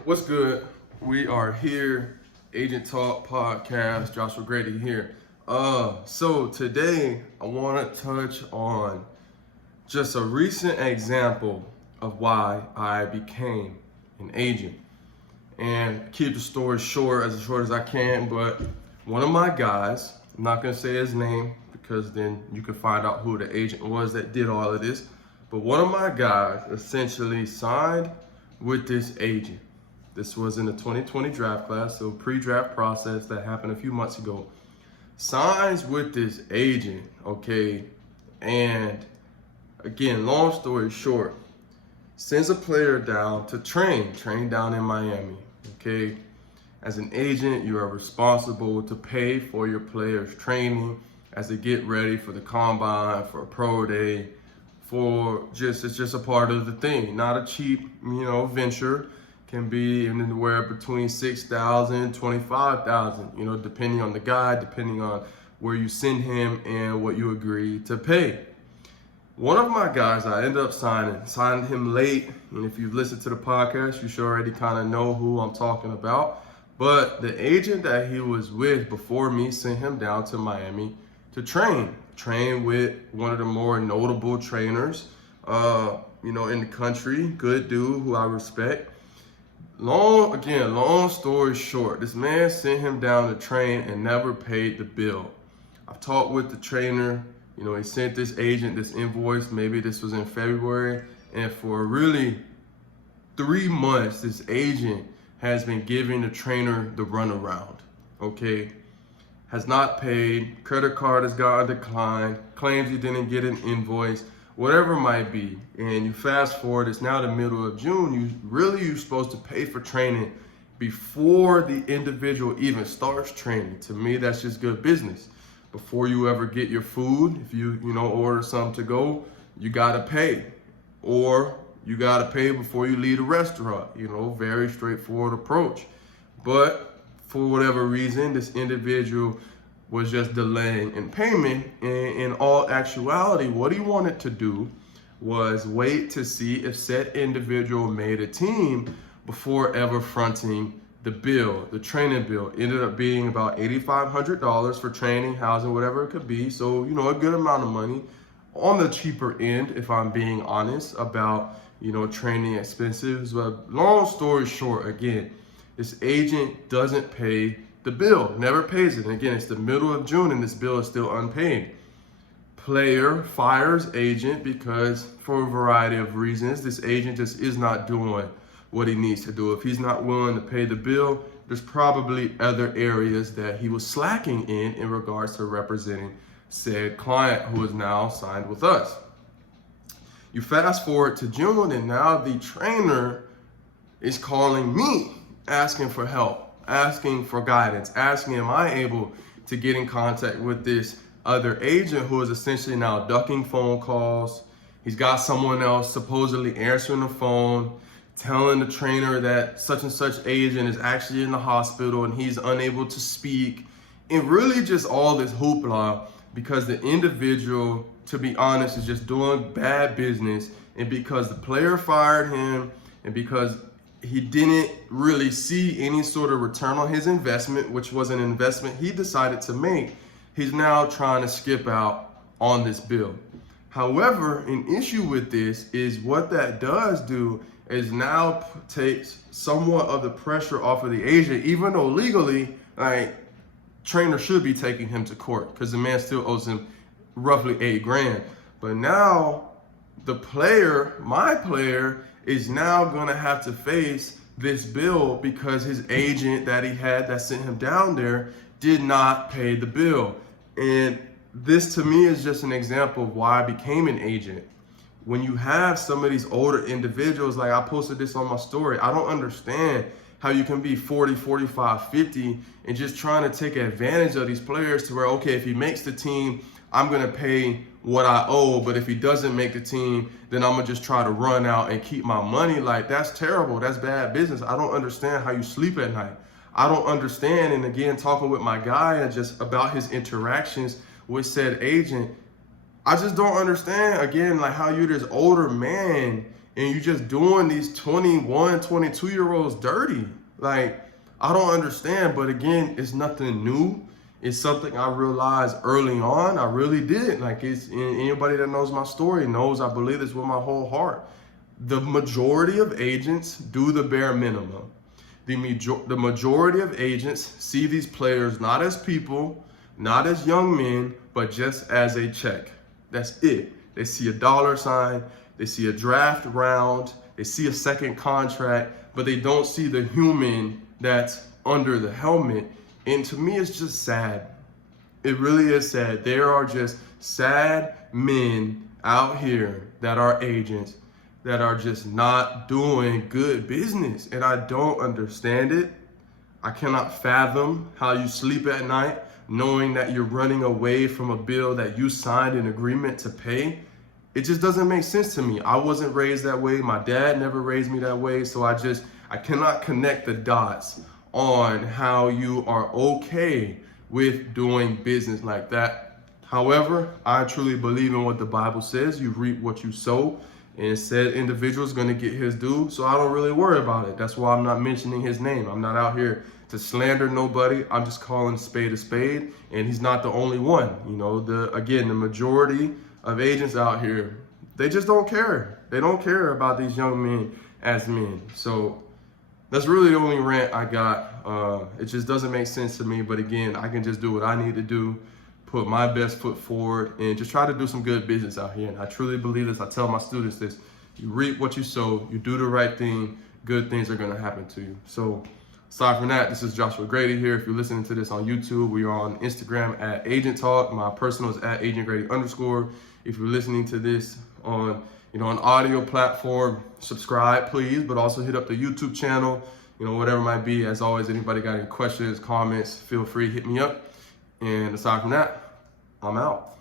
What's good? We are here, Agent Talk Podcast. Joshua Grady here. So today I want to touch on just a recent example of why I became an agent, and keep the story short as I can. But one of my guys, I'm not gonna say his name because then you can find out who the agent was that did all of this. But one of my guys essentially signed with this agent. This was in the 2020 draft class, so pre-draft process that happened a few months ago. Signs with this agent, okay? And again, long story short, sends a player down to train down in Miami, okay? As an agent, you are responsible to pay for your players' training as they get ready for the combine, for a pro day, it's just a part of the thing. Not a cheap, venture. Can be anywhere between 6,000, 25,000, depending on the guy, depending on where you send him and what you agree to pay. One of my guys I ended up signed him late, and if you've listened to the podcast, you should already kind of know who I'm talking about. But the agent that he was with before me sent him down to Miami to train with one of the more notable trainers, in the country. Good dude who I respect. Long story short, this man sent him down to train and never paid the bill. I've talked with the trainer. He sent this agent this invoice. Maybe this was in February. And for really 3 months, this agent has been giving the trainer the runaround. Okay? Has not paid. Credit card has gotten declined. Claims he didn't get an invoice. Whatever it might be. And you fast forward, it's now the middle of June. You're supposed to pay for training before the individual even starts training. To me, that's just good business. Before you ever get your food, if you order something to go, you gotta pay. Or you gotta pay before you leave the restaurant. Very straightforward approach. But for whatever reason, this individual was just delaying in payment. And in all actuality, what he wanted to do was wait to see if said individual made a team before ever fronting the bill. The training bill ended up being about $8,500 for training, housing, whatever it could be. So, a good amount of money on the cheaper end, if I'm being honest about, training expenses. But long story short, again, this agent doesn't pay the bill, never pays it. And again, it's the middle of June and this bill is still unpaid. Player fires agent because for a variety of reasons, this agent just is not doing what he needs to do. If he's not willing to pay the bill, there's probably other areas that he was slacking in regards to representing said client who is now signed with us. You fast forward to June and now the trainer is calling me, asking for help, asking for guidance, asking am I able to get in contact with this other agent who is essentially now ducking phone calls. He's got someone else supposedly answering the phone, telling the trainer that such and such agent is actually in the hospital and he's unable to speak. And really just all this hoopla because the individual, to be honest, is just doing bad business, and because the player fired him and because he didn't really see any sort of return on his investment, which was an investment he decided to make, he's now trying to skip out on this bill. However, an issue with this is what that does do is now takes somewhat of the pressure off of the agent, even though legally, trainer should be taking him to court because the man still owes him roughly $8,000. But now the player, my player, is now gonna have to face this bill because his agent that he had that sent him down there did not pay the bill. And this to me is just an example of why I became an agent. When you have some of these older individuals, like I posted this on my story, I don't understand how you can be 40, 45, 50 and just trying to take advantage of these players to where, okay, if he makes the team, I'm gonna pay what I owe, but if he doesn't make the team, then I'm gonna just try to run out and keep my money. Like, that's terrible, that's bad business. I don't understand how you sleep at night. I don't understand, and again, talking with my guy and just about his interactions with said agent, I just don't understand, again, like how you're this older man and you just doing these 21, 22-year-olds dirty. Like, I don't understand, but again, it's nothing new. It's something I realized early on. I really did. Like, it's anybody that knows my story knows I believe this with my whole heart. The majority of agents do the bare minimum. The majority of agents see these players not as people, not as young men, but just as a check. That's it. They see a dollar sign, they see a draft round, they see a second contract, but they don't see the human that's under the helmet. And to me, it's just sad. It really is sad. There are just sad men out here that are agents that are just not doing good business. And I don't understand it. I cannot fathom how you sleep at night knowing that you're running away from a bill that you signed an agreement to pay. It just doesn't make sense to me. I wasn't raised that way. My dad never raised me that way. So I cannot connect the dots on how you are okay with doing business like that. However, I truly believe in what the Bible says. You reap what you sow, and said individual is going to get his due. So I don't really worry about it. That's why I'm not mentioning his name. I'm not out here to slander nobody. I'm just calling a spade, and he's not the only one. You know, the majority of agents out here, they just don't care. They don't care about these young men as men. So that's really the only rant I got. It just doesn't make sense to me. But again, I can just do what I need to do, put my best foot forward, and just try to do some good business out here. And I truly believe this. I tell my students this: you reap what you sow, you do the right thing, good things are going to happen to you. So aside from that, this is Joshua Grady here. If you're listening to this on YouTube, we are on Instagram at Agent Talk. My personal is at Agent Grady _. If you're listening to this on an audio platform, subscribe please, but also hit up the YouTube channel, whatever it might be. As always, anybody got any questions, comments, feel free, hit me up. And aside from that, I'm out.